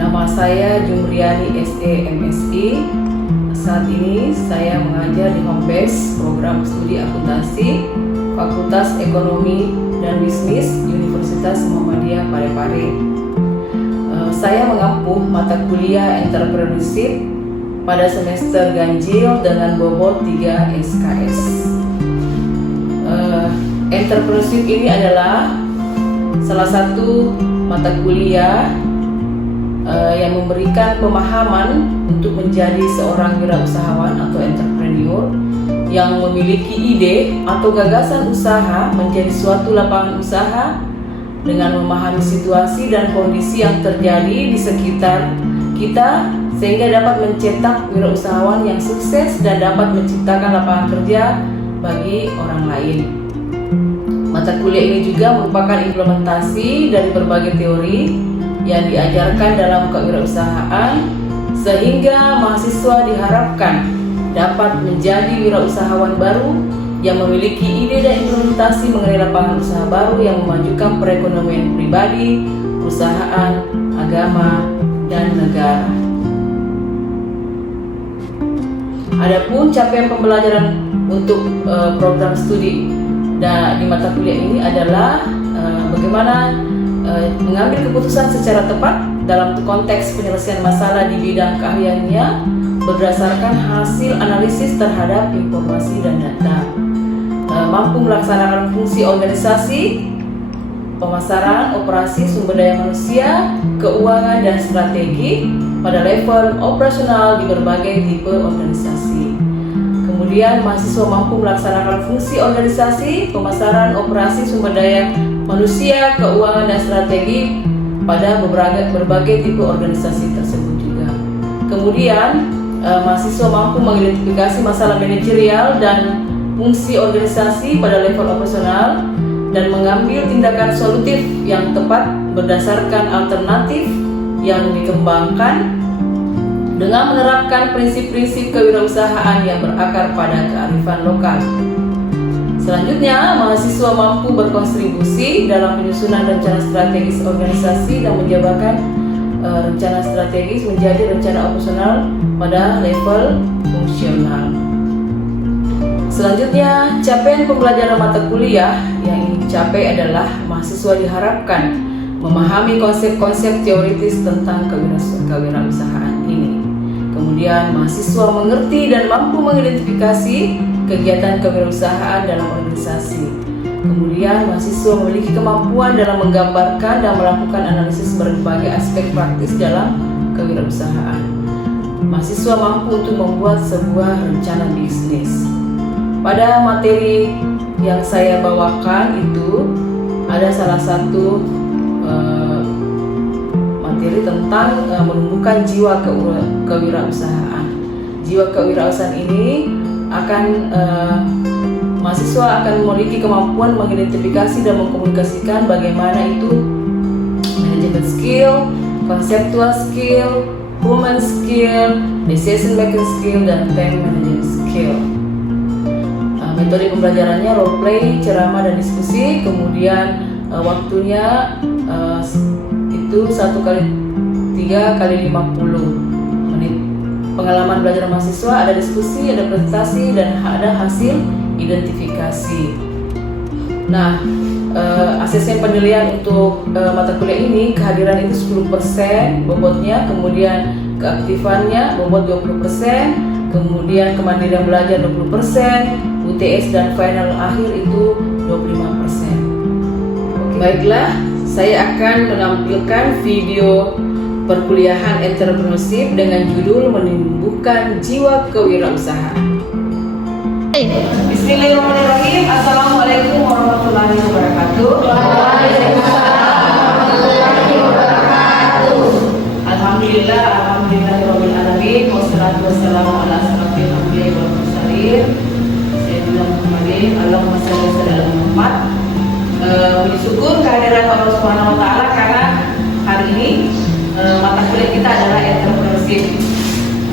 Nama saya Jumriani SD MSI. Saat ini saya mengajar di home base program studi akuntansi Fakultas Ekonomi dan Bisnis Universitas Muhammadiyah Parepare. Saya mengampu mata kuliah entrepreneurship pada semester ganjil dengan bobot 3 SKS. Entrepreneurship ini adalah salah satu mata kuliah yang memberikan pemahaman untuk menjadi seorang wirausahawan atau entrepreneur yang memiliki ide atau gagasan usaha menjadi suatu lapangan usaha dengan memahami situasi dan kondisi yang terjadi di sekitar kita sehingga dapat mencetak wirausahawan yang sukses dan dapat menciptakan lapangan kerja bagi orang lain. Mata kuliah ini juga merupakan implementasi dari berbagai teori yang diajarkan dalam kewirausahaan sehingga mahasiswa diharapkan dapat menjadi wirausahawan baru yang memiliki ide dan implementasi mengenai lapangan usaha baru yang memajukan perekonomian pribadi, perusahaan, agama, dan negara. Adapun capaian pembelajaran untuk program studi di mata kuliah ini adalah bagaimana mengambil keputusan secara tepat dalam konteks penyelesaian masalah di bidang keahliannya berdasarkan hasil analisis terhadap informasi dan data, mampu melaksanakan fungsi organisasi, pemasaran, operasi, sumber daya manusia, keuangan, dan strategi pada level operasional di berbagai tipe organisasi. Kemudian mahasiswa mampu melaksanakan fungsi organisasi, pemasaran, operasi, sumber daya manusia, keuangan, dan strategi pada berbagai tipe organisasi tersebut juga. Kemudian mahasiswa mampu mengidentifikasi masalah manajerial dan fungsi organisasi pada level operasional dan mengambil tindakan solutif yang tepat berdasarkan alternatif yang dikembangkan dengan menerapkan prinsip-prinsip kewirausahaan yang berakar pada kearifan lokal. Selanjutnya, mahasiswa mampu berkontribusi dalam penyusunan rencana strategis organisasi dan menjabarkan rencana strategis menjadi rencana operasional pada level fungsional. Selanjutnya, capaian pembelajaran mata kuliah yang ingin dicapai adalah mahasiswa diharapkan memahami konsep-konsep teoritis tentang kewirausahaan ini. Kemudian, mahasiswa mengerti dan mampu mengidentifikasi kegiatan kewirausahaan dalam organisasi. Kemudian, mahasiswa memiliki kemampuan dalam menggambarkan dan melakukan analisis berbagai aspek praktis dalam kewirausahaan. Mahasiswa mampu untuk membuat sebuah rencana bisnis. Pada materi yang saya bawakan itu ada salah satu materi tentang menumbuhkan jiwa kewirausahaan. Jiwa kewirausahaan ini akan mahasiswa akan memiliki kemampuan mengidentifikasi dan mengkomunikasikan bagaimana itu manajemen skill, conceptual skill, human skill, decision making skill, dan time management skill. Metode pembelajarannya role play, ceramah, dan diskusi. Kemudian waktunya itu 1x3 x 50 menit. Pengalaman belajar mahasiswa, ada diskusi, ada presentasi, dan ada hasil identifikasi. Nah, asesmen penilaian untuk mata kuliah ini, kehadiran itu 10% bobotnya, kemudian keaktifannya bobot 20%, kemudian kemandirian belajar 20%, UTS dan final akhir itu 25%. Baiklah, saya akan menampilkan video perkuliahan entrepreneurship dengan judul menumbuhkan jiwa kewirausahaan. Bismillahirrahmanirrahim. Assalamualaikum warahmatullahi wabarakatuh. Alhamdulillah, alhamdulillahirabbil alamin. Wassalatu wassalamu ala asyrofil anbiya'i wal mursalin. Sayyidina Muhammadin, Allahumma shalli ala Muhammad. Puji syukur kehadiran Allah Subhanahu wa taala karena hari ini mata kuliah kita adalah entrepreneurship.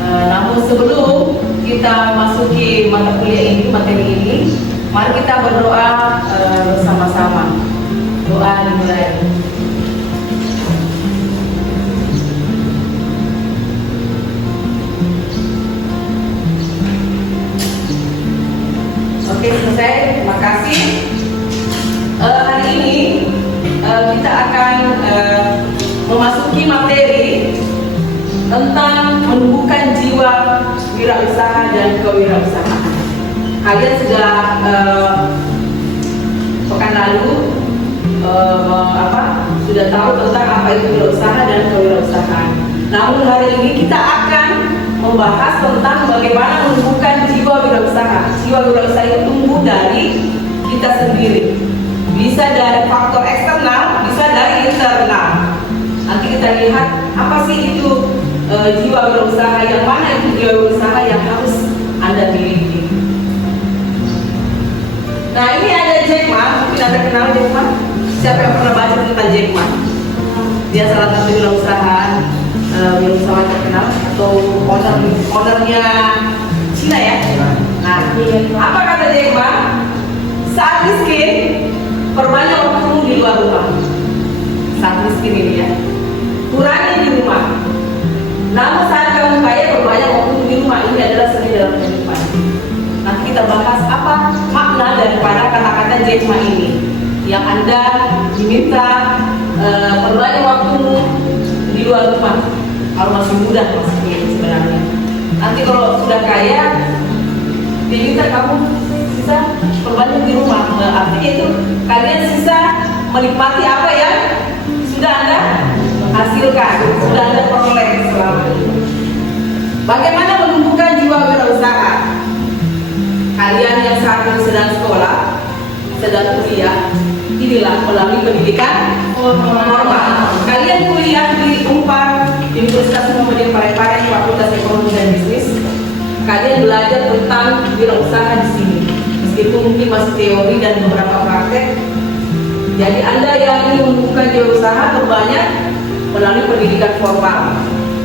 Namun sebelum kita masuki mata kuliah ini, materi ini, mari kita berdoa bersama-sama. Doa dimulai. tentang menumbuhkan jiwa wirausaha dan kewirausahaan. Kalian sudah pekan lalu sudah tahu tentang apa itu wirausaha dan kewirausahaan. Namun hari ini kita akan membahas tentang bagaimana menumbuhkan jiwa wirausaha. Jiwa wirausaha itu tumbuh dari kita sendiri. Bisa dari faktor eksternal, bisa dari internal. Nanti kita lihat apa sih itu jiwa wirausaha, yang mana itu jiwa wirausaha yang harus Anda miliki. Nah, ini ada Jack Ma, mungkin Anda kenal Jack Ma? Siapa yang pernah baca tentang Jack Ma? Dia salah satu wirausaha terkenal atau ownernya Cina ya. Nah, apa kata Jack Ma? Saat miskin, perbanyak waktu di luar rumah. Saat miskin ini ya, kurangi di rumah. Namun saat kamu kaya, perbanyak waktu di rumah. Ini adalah seni dalam kehidupan. Nanti kita bahas apa makna daripada kata-kata Jack Ma ini. Yang Anda diminta perbanyak waktumu di luar rumah. Kalau masih muda maksudnya sebenarnya. Nanti kalau sudah kaya, diminta kamu sisa perbanyak di rumah. Artinya itu kalian sisa menikmati apa yang sudah Anda hasilkan, sudah Anda peroleh selama ini. Bagaimana menumbuhkan jiwa wirausaha? Kalian yang saat ini sedang sekolah, sedang kuliah, inilah melalui pendidikan formal. Kalian kuliah di Unpar, Universitas Muhammadiyah Parepare, Fakultas Ekonomi dan Bisnis. Kalian belajar tentang wirausaha di sini. Meskipun mungkin masih teori dan beberapa praktek. Jadi Anda yang ingin menumbuhkan jiwa usaha perbanyak melalui pendidikan formal.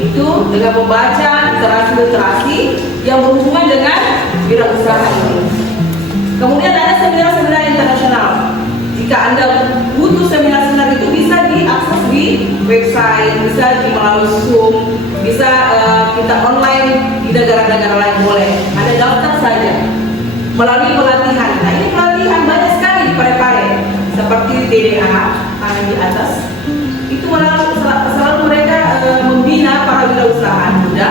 Itu dengan membaca literasi-literasi yang berhubungan dengan wirausaha ini. Kemudian ada seminar-seminar internasional. Jika Anda butuh seminar-seminar itu bisa diakses di website, bisa melalui Zoom, bisa kita online di negara-negara lain boleh. Anda daftar saja melalui pelatihan. Nah, ini pelatihan banyak sekali di Parepare, seperti TDA di atas. Itu selalu mereka membina para wirausaha muda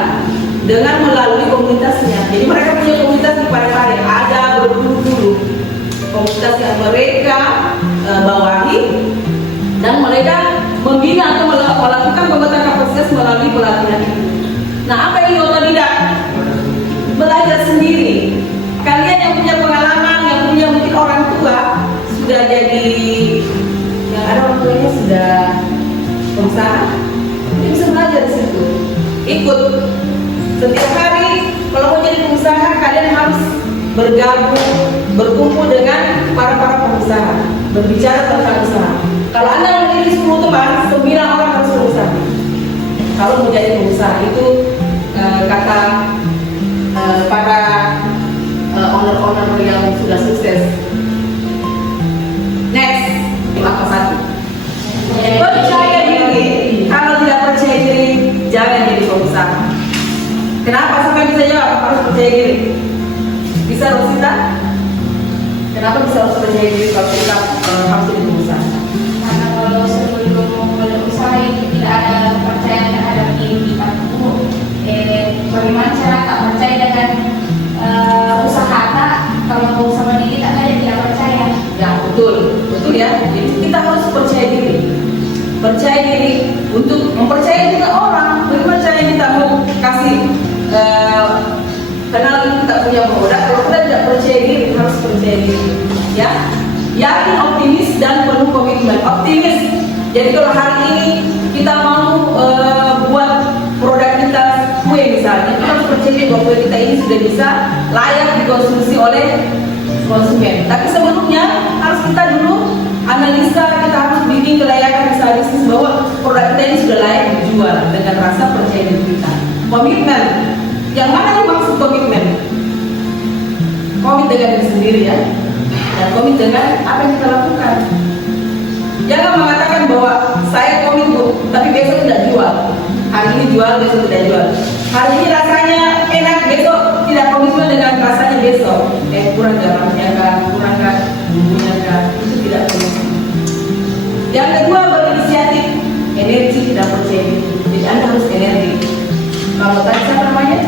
dengan melalui komunitasnya. Jadi mereka punya komunitas di Parepare, ada berpuluh-puluh komunitas yang mereka bawahi, dan mereka membina atau melakukan pembentukan kapasitas melalui pelatihan itu. Nah, apa ini otodidak? Belajar sendiri. Kalian yang punya pengalaman, yang punya mungkin orang tua sudah jadi, yang ada orang tuanya sudah pengusaha, dia bisa belajar di situ. Ikut setiap hari. Kalau mau jadi pengusaha, kalian harus bergabung, berkumpul dengan para pengusaha, berbicara tentang usaha. Kalau Anda memiliki 10 teman, 9 orang harus berusaha. Kalau menjadi pengusaha itu kata para owner-owner yang sudah sukses. Next, apa satu? Percaya diri. Kalau tidak percaya diri, jangan jadi pengusaha. Kenapa sampai bisa jawab harus percaya diri? Bisa Rosita? Kenapa bisa harus percaya diri kalau kita harus jadi pengusaha? Karena kalau sebelum memulai usaha itu tidak ada kepercayaan terhadap diri kita. Bagaimana cara tak percaya dengan usaha tak? Kalau mau sama diri tak ada tidak percaya. Ya betul ya. Jadi kita harus percaya diri. Percaya diri untuk mempercayai juga orang. Bagaimana caranya kita mau kasih kenal kita punya produk? Kalau kita tidak percaya diri, harus percaya diri. Ya, yakin, optimis dan penuh komitmen. Optimis. Jadi kalau hari ini kita mau buat produk kita kue misalnya, kita harus percaya diri bahwa kue kita ini sudah bisa layak dikonsumsi oleh konsumen. Tapi sebelumnya harus kita dulu analisa, kita harus bikin kelayakan usaha bisnis bahwa produk kita ini sudah layak dijual dengan rasa percaya diri kita. Komitmen. Yang mana yang maksud komitmen? Komit dengan diri sendiri ya, dan komit dengan apa yang kita lakukan. Jangan mengatakan bahwa saya komit Bu, tapi besok tidak jual. Hari ini jual, besok tidak jual. Hari ini rasanya enak, besok tidak komitmen dengan rasanya besok. Kurang garamnya kan, kurang kan bumbunya kan, itu tidak komitmen. Yang kedua, berinisiatif, energi dan percaya diri. Jadi Anda harus energi. kalau tadi siapa namanya?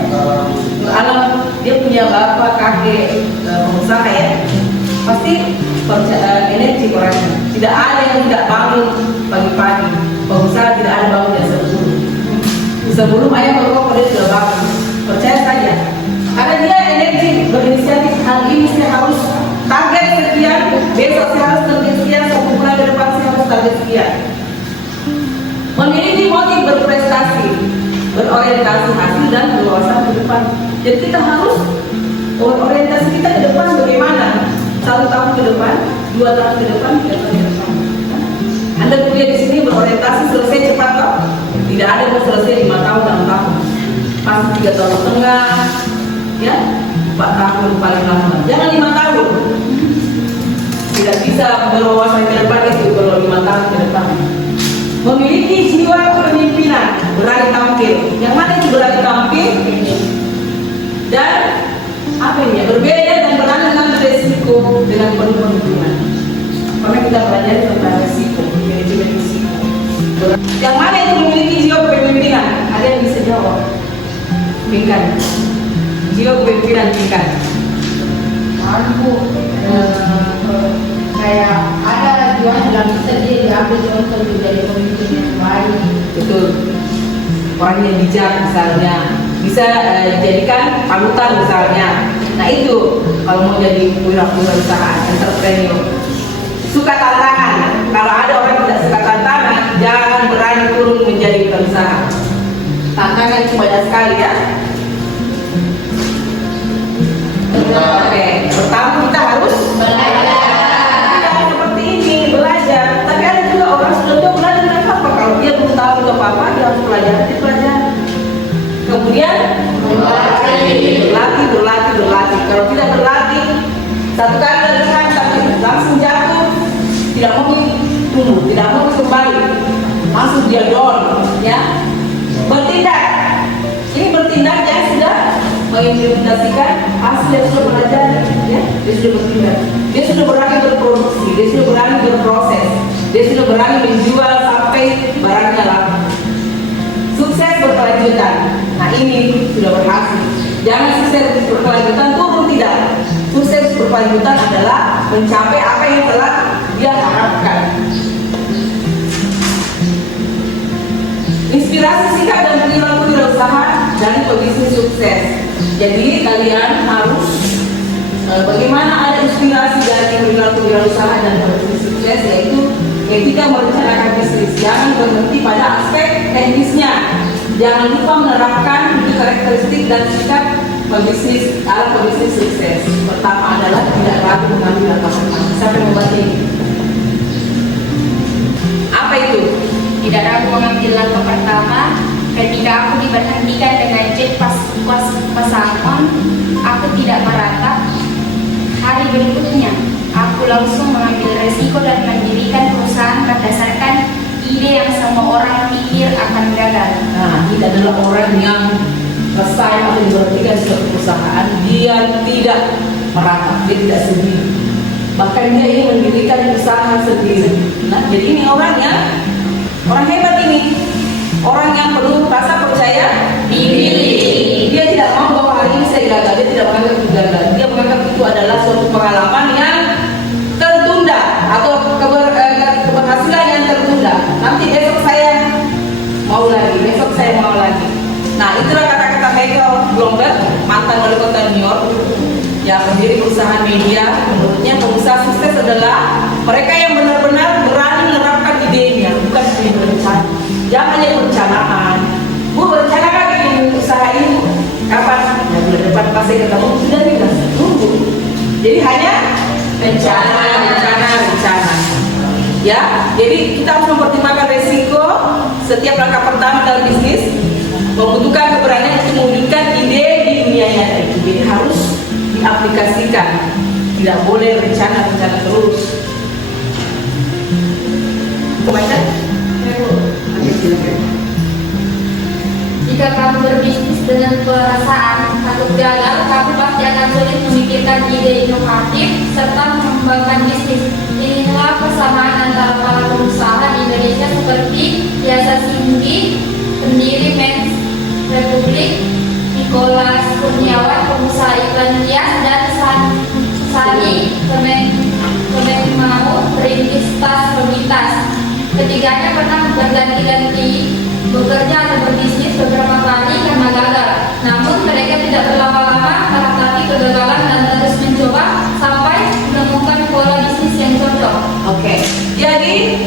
Alam, dia punya bapak, kakek, pengusaha ya. Pasti energi orangnya. Tidak ada yang tidak bangun pagi-pagi. Pengusaha tidak ada bangun jam 10. Sebelum ayam berkokok dia sudah bangun. Percaya saja. Karena dia energi berinisiatif. Hal ini saya harus target sekian, besok saya harus target sekian, 1 bulan ke depan saya harus target sekian. Memiliki motif berprestasi, berorientasi hasil dan berwawasan ke depan. Jadi kita harus orientasi kita ke depan bagaimana? 1 tahun ke depan, 2 tahun ke depan, 3 tahun ke depan. Anda kuliah di sini berorientasi selesai cepat kok? Tidak ada yang selesai 5 tahun, 6 tahun. Pasti 3 tahun setengah, ya 4 tahun paling lama. Jangan 5 tahun. Tidak bisa berwawasan ke depan itu kalau 5 tahun ke depan. Memiliki jiwa kepemimpinan, berani tampil. Yang mana itu berani tampil? Dan apa ini ya? Berbeda dan berani dengan resiko dengan penuh perhitungan. Karena kita belajar tentang resiko, manajemen risiko. Yang mana itu memiliki jiwa kepemimpinan? Ada yang bisa jawab? Bingkan. Jiwa kepemimpinan bingkan. Aku kayak ada jualan dalam bisa dia diambil contoh dari pemimpin yang baik. Betul. Orang yang bijak misalnya bisa dijadikan panutan misalnya. Nah itu kalau mau jadi wirausaha, entrepreneur. Suka tantangan. Kalau ada orang tidak suka tantangan, jangan berani turun menjadi wirausaha. Tantangan itu banyak sekali ya. Oke, pertama kita harus belajar. Tidak seperti ini belajar. Tapi ada juga orang sudah tahu belajar dengan apa. Kalau dia belum tahu itu apa, dia harus belajar. Dia belajar. Kemudian berlatih. Kalau tidak berlatih, satu kali latihan tapi langsung jatuh, tidak mau tumbuh, tidak mau kembali, langsung dia down, ya. Bertindak. Ini bertindak yang sudah mengimplementasikan hasil yang sudah belajar, ya. Dia sudah bertindak. Dia sudah berani berproduksi, dia sudah berani berproses, dia sudah berani menjual sampai barangnya laku. Sukses berkelanjutan. Nah ini sudah berhasil. Jangan sukses berkelanjutan turun, tidak. Sukses berkelanjutan adalah mencapai apa yang telah dia harapkan. Inspirasi sikap dan perilaku wirausaha dari pebisnis sukses. Jadi kalian harus bagaimana ada inspirasi dari perilaku wirausaha dan pebisnis sukses, yaitu ketika merencanakan bisnis jangan berhenti pada aspek teknisnya. Jangan lupa menerapkan karakteristik dan sikap pebisnis ala pebisnis sukses. Pertama adalah tidak ragu mengambil langkah pertama. Siapa yang membaca ini? Apa itu? Tidak ragu mengambil langkah pertama. Ketika aku diberhentikan dengan jet pasangan, aku tidak meratap. Hari berikutnya, aku langsung mengambil resiko dan mendirikan perusahaan berdasarkan ide yang semua orang pikir akan gagal. Nah, ini adalah orang yang selesai atau diberhentikan suatu perusahaan, dia tidak meratap, dia tidak sendiri. Bahkan dia ingin mendirikan usaha sendiri. Nah, jadi ini orangnya orang hebat ini. Orang yang penuh rasa percaya diri. Dia tidak mau bahwa hari ini saya gagal, dia tidak menganggap itu gagal. Dia menganggap itu adalah suatu pengalaman yang tertunda atau keberhasilan yang tertunda. Nanti besok saya mau lagi, besok saya mau lagi. Nah, itulah kata-kata Michael Bloomberg, mantan wali kota New York, yang mendiri perusahaan media. Menurutnya pengusaha sukses adalah mereka yang benar-benar berani menerapkan idenya, bukan hanya berencana. Jangan hanya perencanaan. Bu, berencanakan bikin usaha ini kapan? Ya bulan depan pasti ketemu, sudah tidak tunggu. Jadi hanya rencana. Ya, jadi kita harus mempertimbangkan resiko setiap langkah pertama dalam bisnis, membutuhkan keberanian untuk mewujudkan ide di dunia nyata itu. Jadi harus diaplikasikan, tidak boleh rencana terus. Baca? Jika kamu berbisnis dengan perasaan takut gagal, kamu pasti akan sulit memikirkan ide inovatif serta mengembangkan bisnis. Inilah persamaan antara para pengusaha di Indonesia seperti Yasa Singgi, pendiri Republik, Nicholas Kurniawan, pengusaha iklan hias, dan Sani Kemenmau, perintis tas Roditas. Ketiganya pernah berganti-ganti bekerja atau berbisnis beberapa kali karena gagal. Namun mereka tidak berlama-lama menghadapi kegagalan dan terus mencoba sampai menemukan pola bisnis yang cocok. Oke, jadi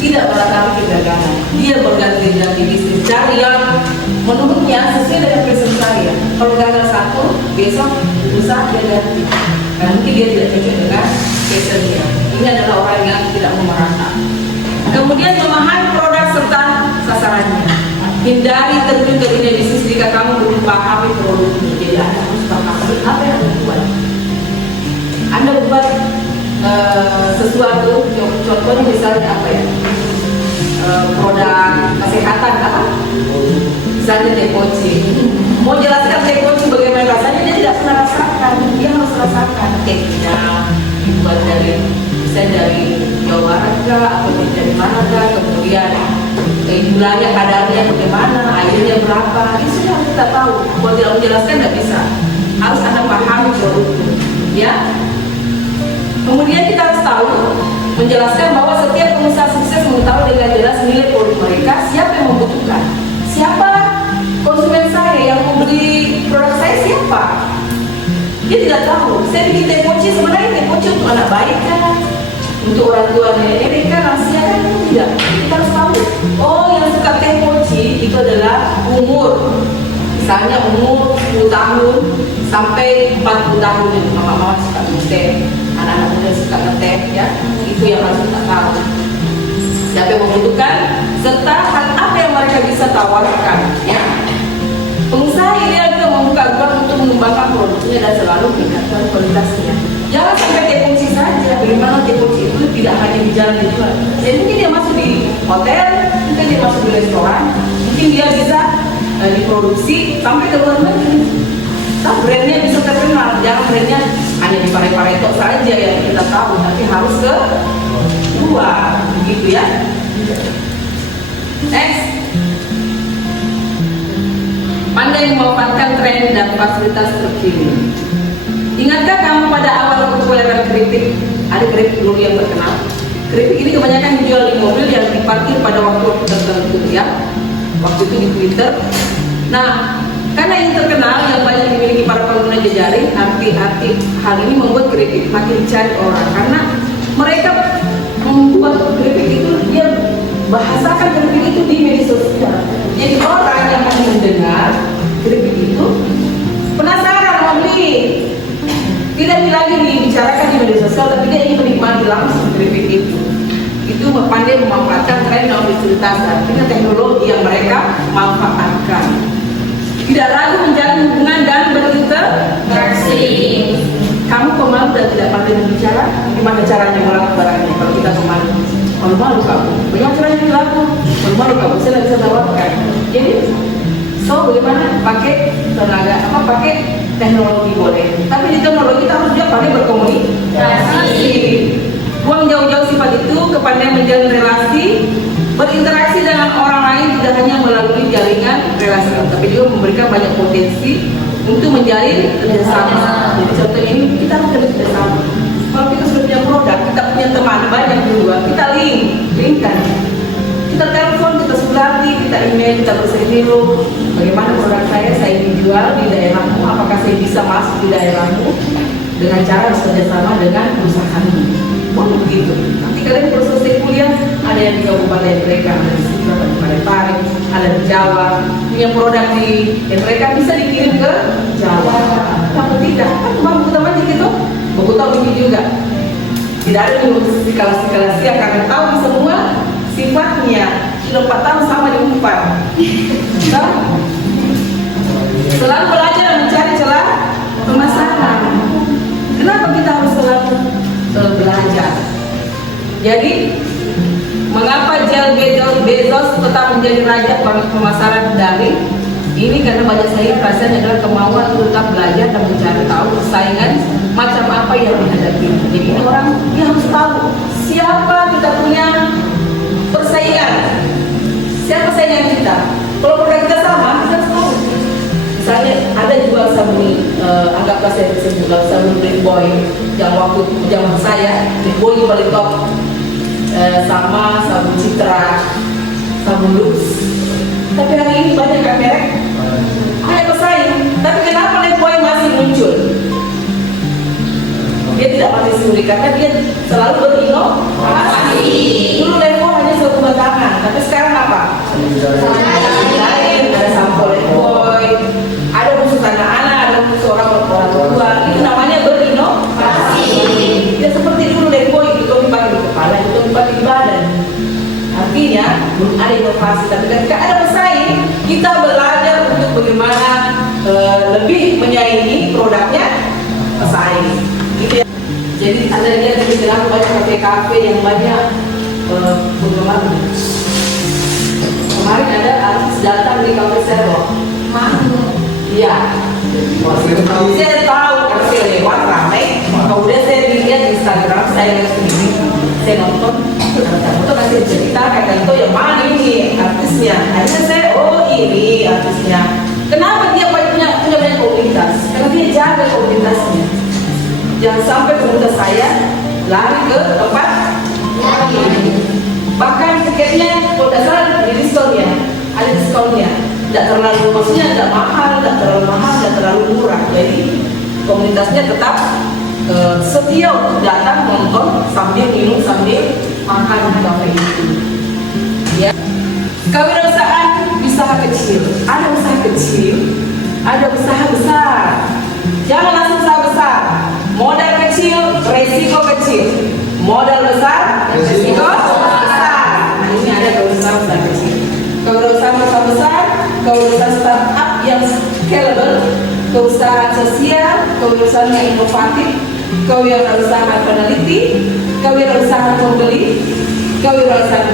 tidak mengalami kegagalan. Dia berganti-ganti bisnis cari yang menurutnya sesuai dengan passion saya. Kalau gagal satu, besok lusa dia ganti. Karena mungkin dia tidak cocok dengan passionnya. Ini adalah orang yang tidak mau merata. Kemudian memahami produk serta sasarannya. Hindari terjun ke dunia bisnis jika kamu belum pahami produknya. Jadi Anda harus pahami apa yang Anda buat. Anda buat sesuatu, contohnya misalnya apa ya, produk kesehatan apa? Misalnya Depoci. Mau jelaskan Depoci bagaimana rasanya, dia tidak pernah rasakan. Dia harus rasakan teksnya, dibuat dari Jawa Barat atau dari mana kah, kemudian gulanya kadarnya bagaimana, airnya berapa, itu sudah harus kita tahu. Kalau tidak menjelaskan tidak bisa, harus Anda pahami produknya, ya. Kemudian kita harus tahu menjelaskan bahwa setiap pengusaha sukses mengetahui dengan jelas nilai produk mereka, siapa yang membutuhkan, siapa konsumen saya yang membeli produk saya, siapa. Dia tidak tahu. Saya bikin Depoci, sebenarnya Depoci untuk anak baik kan, untuk orang tua nenek kan, lansia kan, tidak. Kita harus tahu. Oh, yang suka Depoci itu adalah umur, misalnya umur 10 tahun sampai 40 tahun. Mama-mama suka ngeteh, anak-anak muda suka ngeteh, ya. Itu yang harus kita tahu. Siapa yang membutuhkan, serta hal apa yang mereka bisa tawarkan, ya. Pengusaha ideal juga membuka ruang untuk mengembangkan produknya dan selalu meningkatkan kualitasnya. Jangan sampai Depoci saja. Bagaimana Depoci itu tidak hanya di jalan dijual. Jadi mungkin dia masuk di hotel, mungkin dia masuk di restoran, mungkin dia bisa diproduksi sampai ke luar negeri. Nah, brandnya bisa terkenal. Jangan brandnya hanya di Pareto saja yang kita tahu, tapi harus ke luar, begitu ya. Next. Pandai memanfaatkan tren dan fasilitas terkini. Ingatkah kamu pada awal kepopuleran keripik? Ada keripik dulu yang terkenal. Keripik ini kebanyakan dijual di mobil yang diparkir pada waktu tertentu, ya. Waktu itu di Twitter. Nah, karena ini terkenal yang banyak dimiliki para pengguna jejaring, arti-arti hal ini membuat keripik makin dicari orang karena mereka membuat keripik itu, dia bahasakan keripik itu di media sosial. Jadi orang yang akan mendengar keripik itu penasaran mau beli. Tidak lagi dibicarakan di media sosial, tapi dia ingin menikmati langsung keripik itu. Itu pandai memanfaatkan tren dan fasilitas, artinya teknologi yang mereka manfaatkan. Tidak ragu menjalin hubungan dan berinteraksi. Kamu pemalu dan tidak pandai berbicara, gimana caranya melakukan barangnya? Kalau kita pemalu, malu kamu. Bagaimana caranya dilaku? Malu kamu, saya tidak bisa tawarkan. Jadi, bagaimana pakai tenaga, pakai teknologi boleh. Tapi di teknologi kita harus juga pandai berkomunikasi. Buang jauh-jauh sifat itu, kepandaian menjalin relasi, berinteraksi dengan orang lain tidak hanya melalui jaringan relasi, tapi juga memberikan banyak potensi untuk menjalin kerjasama. Jadi contohnya ini kita harus kerjasama. Kalau kita sudah punya produk, kita punya teman banyak juga, kita linkkan. Kita telepon, kita surati, kita email, kita bersih dulu. Bagaimana produk saya ingin jual di daerahmu, apakah saya bisa masuk di daerahmu dengan cara bekerjasama dengan perusahaanmu. Boleh begitu. Nanti kalian selesai kuliah, ada yang di kabupaten mereka, ada di Sumatera, ada di Parepare, ada di Jawa, punya produk dan mereka bisa dikirim ke Jawa. Kenapa tidak? Kan cuma buku taman gitu, buku tahu ini juga. Tidak ada skala-skala yang karena tahu semua sifatnya. Sudah 4 tahun sama di Unpad. Selalu belajar mencari celah pemasaran. Kenapa kita harus selalu belajar? Jadi, mengapa Jeff Bezos tetap menjadi raja pemasaran daring? Ini karena banyak saya rasanya adalah kemauan untuk tetap belajar dan mencari tahu persaingan macam apa yang dihadapi. Jadi ini orang dia harus tahu siapa kita punya persaingan, siapa saingan kita. Kalau produk kita sama, kita harus tahu suka saya sebut sabun Boy yang waktu zaman saya Boy paling top, sama sabun Citra, sabun Lux. Tapi hari ini banyak kan merek ada pesaing, tapi kenapa Boy masih muncul? Dia tidak mati suri karena dia selalu berinovasi. Dulu Boy hanya sabun batangan, tapi sekarang apa? Lain, ada sampo Boy, ada khusus anak-anak, ada khusus orang tua. Itu namanya berinovasi. Ya seperti dulu Boy itu dipakai di kepala, itu dipakai di badan. Artinya belum ada inovasi, tapi ketika ada pesaing, kita belajar untuk bagaimana lebih menyaingi produknya pesaing. Gitu ya. Jadi Anda lihat di sini banyak kafe-kafe yang banyak penggemar. Kemarin ada artis datang di kafe Servo. Iya. Saya tahu karena saya lewat ramai. Kemudian saya lihat di Instagram, saya lihat sendiri, saya nonton. Itu kasih cerita kayak gitu, yang mana ini artisnya? Akhirnya saya, oh ini artisnya. Kenapa dia punya banyak komunitas? Karena dia jaga komunitasnya. Jangan sampai komunitas saya lari ke tempat lain. Bahkan tiketnya kalau tidak salah di diskon ya, ada diskonnya. Tidak terlalu, maksudnya tidak mahal, tidak terlalu mahal, tidak terlalu murah. Jadi komunitasnya tetap setia untuk datang nonton sambil minum sambil makan di kafe itu. Ya. Kewirausahaan usaha kecil, ada usaha kecil, ada usaha besar. Jangan langsung usaha besar. Modal kecil, resiko kecil. Modal besar, resiko besar. Nah, ini ada kewirausahaan usaha kecil. Kewirausahaan usaha besar, kewirausahaan startup yang scalable, kewirausahaan sosial, kewirausahaan yang inovatif, kewirausahaan peneliti, kewirausahaan pembeli, kewirausahaan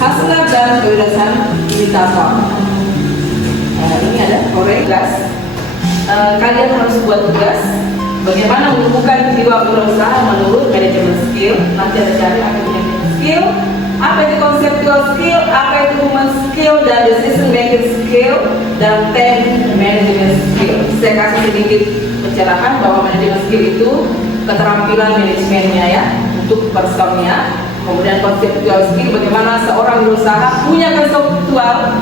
hustler, dan kewirausahaan imitator. Ini ada tugas. Kalian harus buat tugas bagaimana menumbuhkan jiwa berusaha menurut manajemen skill. Nanti ada cari manajemen skill, apa itu conceptual skill, apa itu human skill, dan decision making skill, dan 10 management skill. Saya kasih sedikit pencerahan bahwa manajemen skill itu keterampilan manajemennya ya, untuk personnya. Kemudian conceptual skill, bagaimana seorang berusaha punya konseptual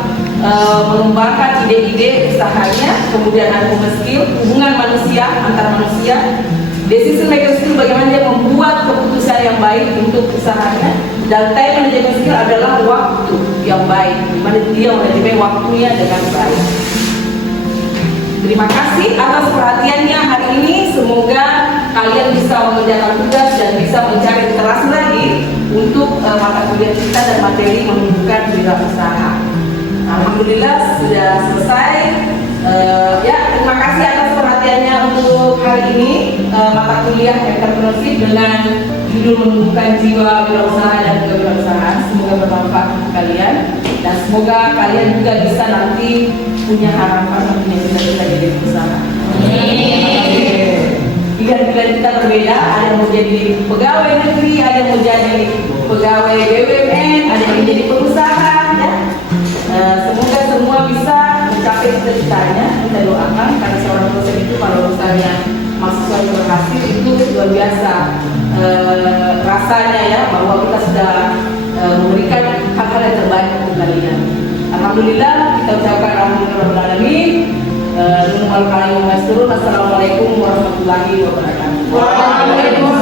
mengembangkan ide-ide usahanya. Kemudian ada human skill, hubungan manusia antar manusia. Decision making skill, bagaimana dia membuat keputusan yang baik untuk usahanya. Dan time management skill adalah waktu yang baik, bagaimana dia manajemen waktunya dengan baik. Terima kasih atas perhatiannya hari ini. Semoga kalian bisa mengerjakan tugas dan bisa mencari literasi lagi untuk mata kuliah kita dan materi menunjukkan wirausaha. Alhamdulillah sudah selesai. Ya, terima kasih atas perhatiannya untuk hari ini mata kuliah entrepreneurship dengan judul menumbuhkan jiwa wirausaha dan kewirausahaan. Semoga bermanfaat untuk kalian dan semoga kalian juga bisa nanti punya harapan punya cita-cita jadi usaha. Pilihan-pilihan kita berbeda, ada yang mau jadi pegawai negeri, ada yang mau jadi pegawai BUMN, ada yang menjadi pengusaha. Ya. Semoga semua bisa mencapai cita-citanya. Kita doakan karena seorang dosen itu kalau misalnya mahasiswa yang berhasil itu luar biasa rasanya ya, bahwa kita sudah memberikan hal-hal yang terbaik untuk kalian. Alhamdulillah, kita ucapkan alhamdulillahirobbilalamin. Assalamualaikum warahmatullahi wabarakatuh.